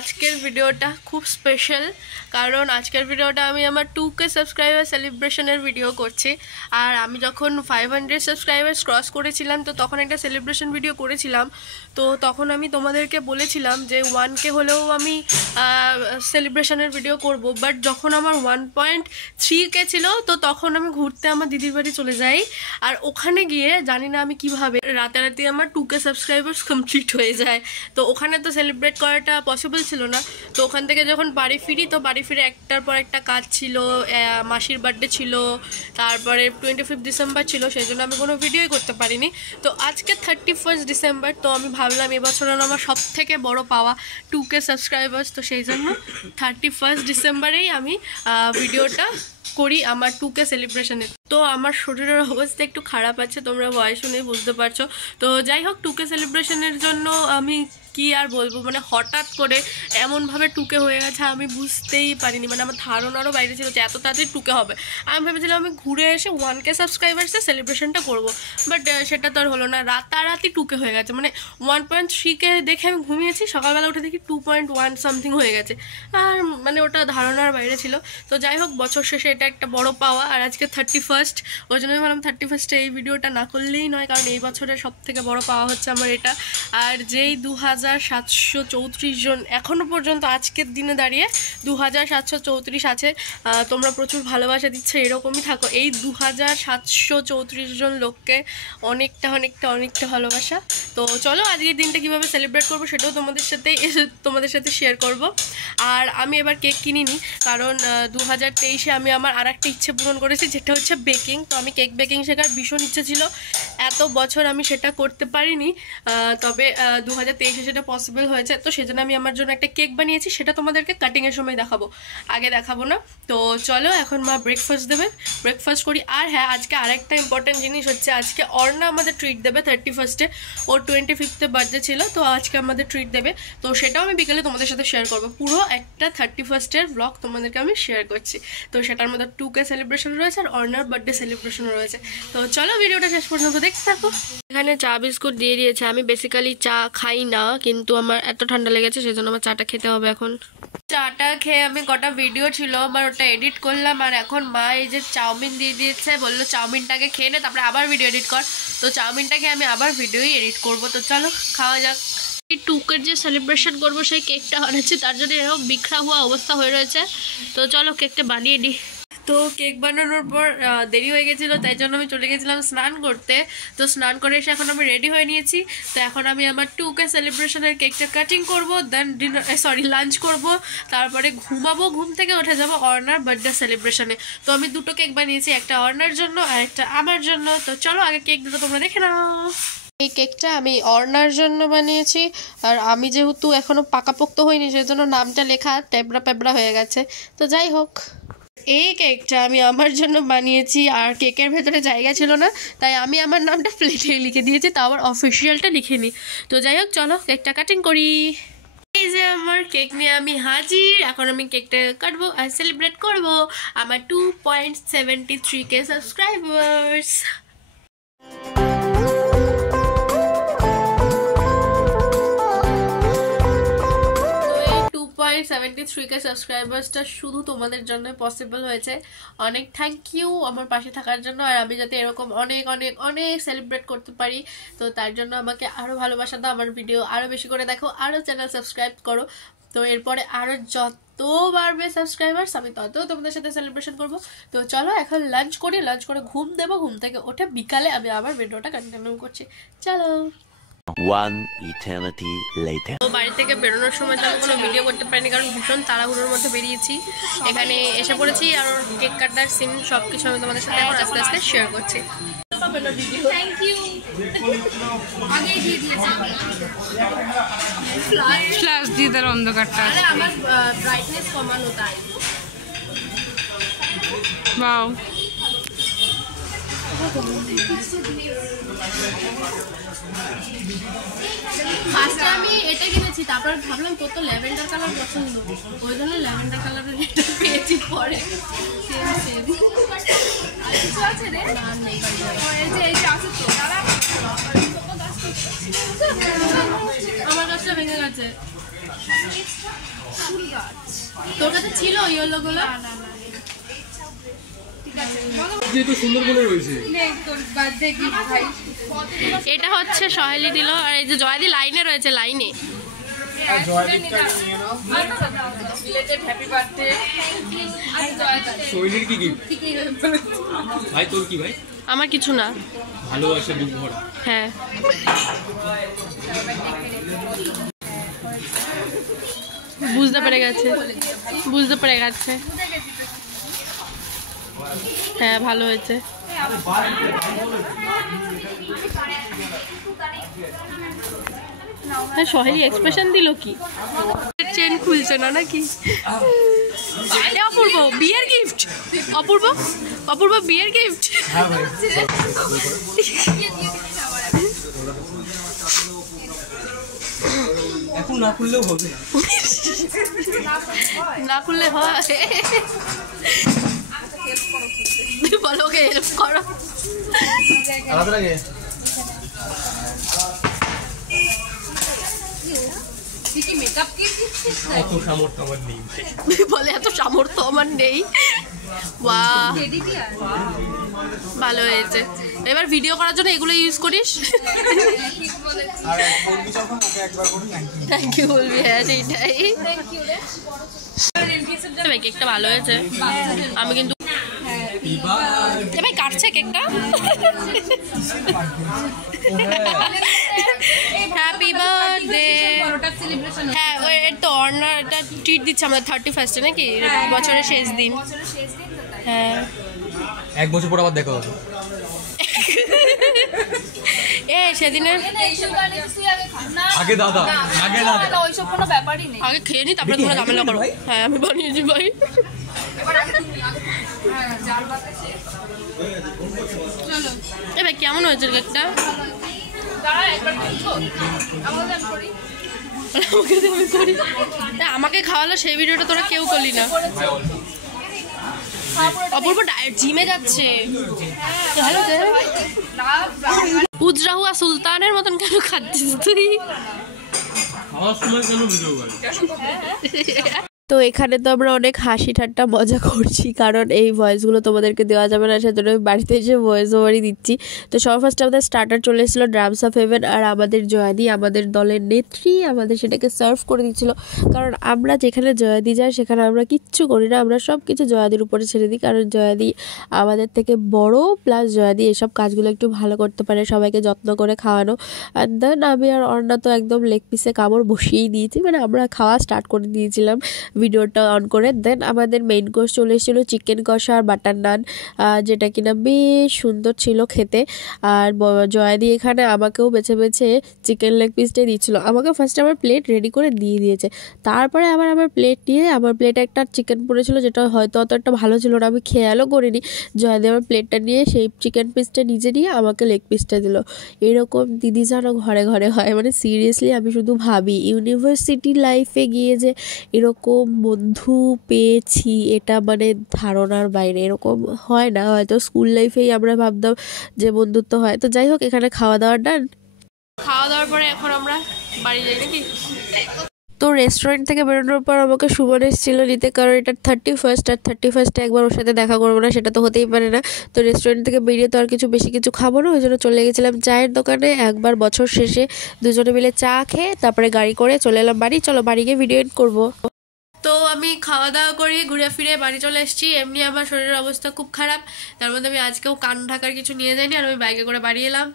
আজকের ভিডিওটা খুব স্পেশাল, কারণ আজকের ভিডিওটা আমি আমার 2K সাবস্ক্রাইবার সেলিব্রেশনের ভিডিও করছি। আর আমি যখন 500 সাবস্ক্রাইবার্স ক্রস করেছিলাম তো তখন একটা সেলিব্রেশন ভিডিও করেছিলাম। তো তখন আমি তোমাদেরকে বলেছিলাম যে 1K হলেও আমি সেলিব্রেশনের ভিডিও করব। বাট যখন আমার 1.3K ছিল তো তখন আমি ঘুরতে আমার দিদির বাড়ি চলে যাই। আর ওখানে গিয়ে জানি না আমি কিভাবে রাতারাতি আমার 2K সাবস্ক্রাইবার্স কমপ্লিট হয়ে যায়। তো ওখানে তো সেলিব্রেট করাটা পসিবল ছিল না। তো ওখান থেকে যখন বাড়ি ফিরি তো বাড়ি ফিরে একটার পর একটা কাজ ছিল, মাসির বার্থডে ছিল, তারপরে 25 ডিসেম্বর ছিল, সেই জন্য আমি কোনো ভিডিওই করতে পারিনি। তো আজকে 31 ডিসেম্বর, তো আমি ভাবলাম এবছর আমার সব থেকে বড় পাওয়া 2K সাবস্ক্রাইবার্স, তো সেই জন্য 31 ডিসেম্বরেই আমি ভিডিওটা করি আমার 2K সেলিব্রেশনে। তো আমার শরীরের অবস্থা একটু খারাপ আছে, তোমরা ভয়েস শুনে বুঝতে পারছো। তো যাই হোক, 2K সেলিব্রেশনের জন্য আমি কি আর বলবো, মানে হঠাৎ করে এমনভাবে 2K হয়ে গেছে আমি বুঝতেই পারিনি। মানে আমার ধারণারও বাইরে ছিল যে এত তাড়াতাড়ি 2K হবে। আমি ভেবেছিলাম আমি ঘুরে এসে 1K সাবস্ক্রাইবার্সে সেলিব্রেশনটা করব, বাট সেটা তো আর হলো না। রাতারাতি 2K হয়ে গেছে। মানে 1.3K দেখে আমি ঘুমিয়েছি, সকালবেলা উঠে দেখি 2.1 সামথিং হয়ে গেছে। আর মানে ওটা ধারণার বাইরে ছিল। তো যাই হোক, বছর শেষে এটা একটা বড় পাওয়া। আর আজকে 31, ওই জন্য আমি ভাবলাম 31-এ এই ভিডিওটা না করলেই নয়, কারণ এই বছরের সব থেকে বড় পাওয়া হচ্ছে আমার এটা। আর যেই 2734 জন এখনও পর্যন্ত আজকের দিনে দাঁড়িয়ে 2734 আছে। তোমরা প্রচুর ভালোবাসা দিচ্ছ, এরকমই থাকো। এই 2734 জন লোককে অনেকটা অনেকটা অনেকটা ভালোবাসা। তো চলো আজকের দিনটা কীভাবে সেলিব্রেট করবো সেটাও তোমাদের সাথে শেয়ার করব। আর আমি এবার কেক কিনিনি, কারণ 2023-এ আমি আমার আর একটা ইচ্ছে পূরণ করেছি, যেটা হচ্ছে বেকিং। তো আমি কেক বেকিং শেখার ভীষণ ইচ্ছে ছিল, এত বছর আমি সেটা করতে পারিনি। তবে 2023-এ সেটা পসিবল হয়েছে। তো সেজন্য আমি আমার জন্য একটা কেক বানিয়েছি, সেটা তোমাদেরকে কাটিংয়ের সময় দেখাবো, আগে দেখাবো না। তো চলো এখন মা ব্রেকফাস্ট দেবে, ব্রেকফাস্ট করি। আর হ্যাঁ, আজকে আরেকটা ইম্পর্টেন্ট জিনিস হচ্ছে, আজকে অর্ণা আমাদের ট্রিট দেবে 31-এ। ওর 25th বার্থডে ছিল, তো আজকে আমাদের ট্রিট দেবে। তো সেটাও আমি বিকেলে তোমাদের সাথে শেয়ার করবো। পুরো একটা 31-এর ব্লগ তোমাদেরকে আমি শেয়ার করছি। তো সেটার মধ্যে 2K সেলিব্রেশন রয়েছে আর অর্ণার বার্থডে সেলিব্রেশনও রয়েছে। তো চলো ভিডিওটা শেষ পর্যন্ত দেখতে থাকো। এখানে চা বিস্কুট দিয়ে দিয়েছে। আমি বেসিক্যালি চা খাই না, কিন্তু আমার এত ঠান্ডা লেগেছে সেজন্য আমার চাটা খেতে হবে এখন। চাটা খেয়ে আমি কটা ভিডিও ছিল আমার, ওটা এডিট করলাম। আর এখন মা এই যে চাউমিন দিয়ে দিয়েছে, বললো চাউমিনটাকে খেয়ে নে তারপরে আবার ভিডিও এডিট কর। তো চাউমিনটাকে আমি আবার ভিডিওই এডিট করব। তো চলো খাওয়া যাক। 2K যে সেলিব্রেশন করবো সেই কেকটা বানাচ্ছি, তার জন্য এরকম বিখরা হওয়া অবস্থা হয়ে রয়েছে। তো চলো কেকটা বানিয়ে নিই। তো কেক বানানোর পর দেরি হয়ে গেছিলো, তাই জন্য আমি চলে গেছিলাম স্নান করতে। তো স্নান করে এসে এখন আমি রেডি হয়ে নিয়েছি। তো এখন আমি আমার 2K সেলিব্রেশনের কেকটা কাটিং করবো, দেন লাঞ্চ করব, তারপরে ঘুমাবো। ঘুম থেকে উঠে যাবো অর্ণার বার্থডে সেলিব্রেশনে। তো আমি দুটো কেক বানিয়েছি, একটা অর্ণার জন্য আর একটা আমার জন্য। তো চলো আগে কেক দুটো তোমরা দেখে নাও। এই কেকটা আমি অর্ণার জন্য বানিয়েছি, আর আমি যেহেতু এখনো পাকাপোক্ত হয়নি সেজন্য নামটা লেখা ট্যাবড়া প্যাবড়া হয়ে গেছে। তো যাই হোক, এই কেকটা আমি আমার জন্য বানিয়েছি। আর কেকের ভেতরে জায়গা ছিল না, তাই আমি আমার নামটা প্লেটে লিখে দিয়েছি, তাও আবার অফিসিয়ালটা লিখিনি। তো যাই হোক, চলো কেকটা কাটিং করি। এই যে আমার কেক নিয়ে আমি হাজির। এখন আমি কেকটা কাটবো আর সেলিব্রেট করব আমার 2.73K সাবস্ক্রাইবার্স। 2.73K সাবস্ক্রাইবার্সটা শুধু তোমাদের জন্য পসিবল হয়েছে। অনেক থ্যাংক ইউ আমার পাশে থাকার জন্য। আর আমি যাতে এরকম অনেক অনেক অনেক সেলিব্রেট করতে পারি, তো তার জন্য আমাকে আরও ভালোবাসা দাও, আমার ভিডিও আরও বেশি করে দেখো, আরও চ্যানেল সাবস্ক্রাইব করো। তো এরপরে আরও যত বাড়বে সাবস্ক্রাইবার্স আমি তত তোমাদের সাথে সেলিব্রেশন করব। তো চলো এখন লাঞ্চ করি, লাঞ্চ করে ঘুম দেবো, ঘুম থেকে ওঠে বিকালে আমি আবার ভিডিওটা কন্টিনিউ করছি। চলো। One eternity later. তো বাড়ি থেকে বেরোনোর সময় তো আমি কোনো ভিডিও করতে পারিনি, কারণ ভীষণ তাড়াহুড়োর মধ্যে বেরিয়েছি। এখানে এসে পড়েছি আর কেক কাটার সিন সব কিছু আমি তোমাদের সাথে এখন আস্তে আস্তে শেয়ার করছি। Thank you. আগে দিয়ে দিয়েছি ফ্ল্যাশ দিয়ে তার অন্ধকারটা। আরে আমার ব্রাইটনেস কমানো তাই। বাও, ফার্স্টে আমি এটা কিনেছি, তারপর ভাবলাম কত ল্যাভেন্ডার কালার পছন্দ, ওই জন্য ল্যাভেন্ডার কালারের এটা পেয়েছি। পরে সেম কিছু আছে রে, না নেই, এই যে আছে তো আমার কাছটা ভেঙে গেছে। তোর কাছে ছিল ইয়েলো গুলো? যেহেতু সুন্দর বলে রয়েছে। এটা হচ্ছে সহেলি দিল, আর এই যে জয়াদি লাইনে রয়েছে, লাইনে। শৈলীর কি গিফট ভাই? তোর কি ভাই? আমার কিছু না, ভালোবাসা বুক ভরা। হ্যাঁ বুঝতে পেরে গেছে, বুঝতে পেরে গেছে। হ্যাঁ ভালো হয়েছে। হ্যাঁ সহেলি এক্সপ্রেশন দিল কি? চেন খুলছে না নাকি? অপূর্ব বিয়ের গিফট, অপূর্ব অপূর্ব বিয়ের গিফট। এখন না খুললেও হবে, না খুললে হয়। বলো ওকে হেল্প করো। আলাদা লাগে। এত সামর্থ্য আমার নেই। বলে এত সামর্থ্য আমার নেই। বাহ ভালো হয়েছে। এবার ভিডিও করার জন্য এগুলো ইউজ করিস। থ্যাংক ইউ বলবি, হ্যাঁ সেইটাই। কেকটা ভালো হয়েছে, আমি কিন্তু ভাই কাটছে কেকটা। Happy birthday. হ্যাঁ ওই তো অর্ণাটা ট্রিট দিচ্ছে আমাদের 31 নাকি, বছরের শেষ দিন। হ্যাঁ 1 বছর পর আবার দেখা হবে। এ সেদিনের আগে দাদা, আগে দাদা, ওইসব কোনো ব্যাপারই নেই। আগে খেয়ে নি তারপরে তোমরা ঝামেলা করো। হ্যাঁ আমি বানিয়েছি ভাই। এ ভাই কেমন হয়েছে কেকটা? আমাকে খাওয়ালো সেই ভিডিওটা তোরা কেউ করলি না। অপূর্ব জিমে যাচ্ছে। উজরাহুয়া সুলতানের মতন কেন খাচ্ছিস তুই? খাওয়ার সময় কেন ভিডিও করি? তো এখানে তো আমরা অনেক হাসি ঠাট্টা মজা করছি, কারণ এই ভয়েসগুলো তোমাদেরকে দেওয়া যাবে না, সেজন্য আমি বাড়িতে এসে ভয়েস ওভারই দিচ্ছি। তো সবার ফার্স্টে আমাদের স্টার্টার চলে এসেছিলো ড্রামস অফ হেভেন, আর আমাদের জয়াদি আমাদের দলের নেত্রী আমাদের সেটাকে সার্ভ করে দিচ্ছিলো। কারণ আমরা যেখানে জয়াদি যাই সেখানে আমরা কিচ্ছু করি না, আমরা সব কিছু জয়াদির উপরে ছেড়ে দিই, কারণ জয়াদি আমাদের থেকে বড়, প্লাস জয়াদি এসব কাজগুলো একটু ভালো করতে পারে, সবাইকে যত্ন করে খাওয়ানো। আর দেন আমি আর অর্ণা তো একদম লেগ পিসে কামড় বসিয়েই দিয়েছি, মানে আমরা খাওয়া স্টার্ট করে দিয়েছিলাম ভিডিওটা অন করে। দেন আমাদের মেইন কোর্স চলে এসেছিলো চিকেন কষা আর বাটার নান, যেটা কিনা বেশ সুন্দর ছিল খেতে। আর জয়াদি এখানে আমাকেও বেছে বেছে চিকেন লেগ পিসটাই দিচ্ছিলো। আমাকে ফার্স্টে আমার প্লেট রেডি করে দিয়ে দিয়েছে, তারপরে আবার আমার প্লেট নিয়ে আমার প্লেটে একটা চিকেন পড়েছিল, যেটা হয়তো অত একটা ভালো ছিল না, আমি খেয়ালও করিনি। জয়াদি আমার প্লেটটা নিয়ে সেই চিকেন পিসটা নিজে নিয়ে আমাকে লেগ পিসটা দিল। এরকম দিদি যেন ঘরে ঘরে হয়, মানে সিরিয়াসলি আমি শুধু ভাবি ইউনিভার্সিটি লাইফে গিয়ে যে এরকম বন্ধু পেয়েছি, এটা মানে ধারণার বাইরে। এরকম হয় না, হয়তো স্কুল লাইফেই আমরা ভাবতাম যে বন্ধুত্ব হয়। তো যাই হোক, এখানে খাওয়া দাওয়ার ডান। খাওয়া দাওয়ার পরে এখন আমরা বাড়ি যাই নাকি। তো রেস্টুরেন্ট থেকে বেরোনোর পর আমাকে সুমন এসেছিল নিতে, কারণ এটা 31st, আর 31st একবার ওর সাথে দেখা করবো না সেটা তো হতেই পারে না। তো রেস্টুরেন্ট থেকে বেরিয়ে তো আর কিছু বেশি কিছু খাবো না, ওই জন্য চলে গেছিলাম চায়ের দোকানে। একবার বছর শেষে দুজনে মিলে চা খেয়ে তারপরে গাড়ি করে চলে এলাম বাড়ি। চলো বাড়ি গিয়ে ভিডিও এডিট করবো। তো আমি খাওয়া দাওয়া করে ঘুরে ফিরে বাড়ি চলে এসেছি। এমনি আমার শরীরের অবস্থা খুব খারাপ, তার মধ্যে আমি আজকেও কান ঢাকার কিছু নিয়ে যাইনি, আর আমি বাইকে করে বাড়ি এলাম।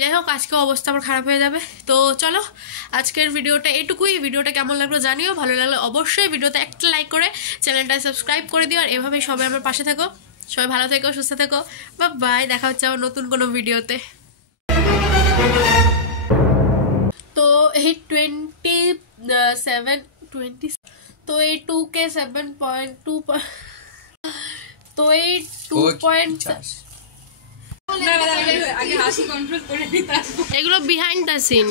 যাই হোক, আজকেও অবস্থা আমার খারাপ হয়ে যাবে। তো চলো আজকের ভিডিওটা এটুকুই। ভিডিওটা কেমন লাগলো জানিও, ভালো লাগলে অবশ্যই ভিডিওতে একটা লাইক করে চ্যানেলটা সাবস্ক্রাইব করে দিও। আর এভাবেই সবাই আমার পাশে থেকো, সবাই ভালো থেকো, সুস্থ থেকো, বাই। দেখা হচ্ছে আমার নতুন কোনো ভিডিওতে। তো এই 27 তো এই 2K 7.2, তো এই 2. এগুলো বিহাইন্ড দ্য সিন।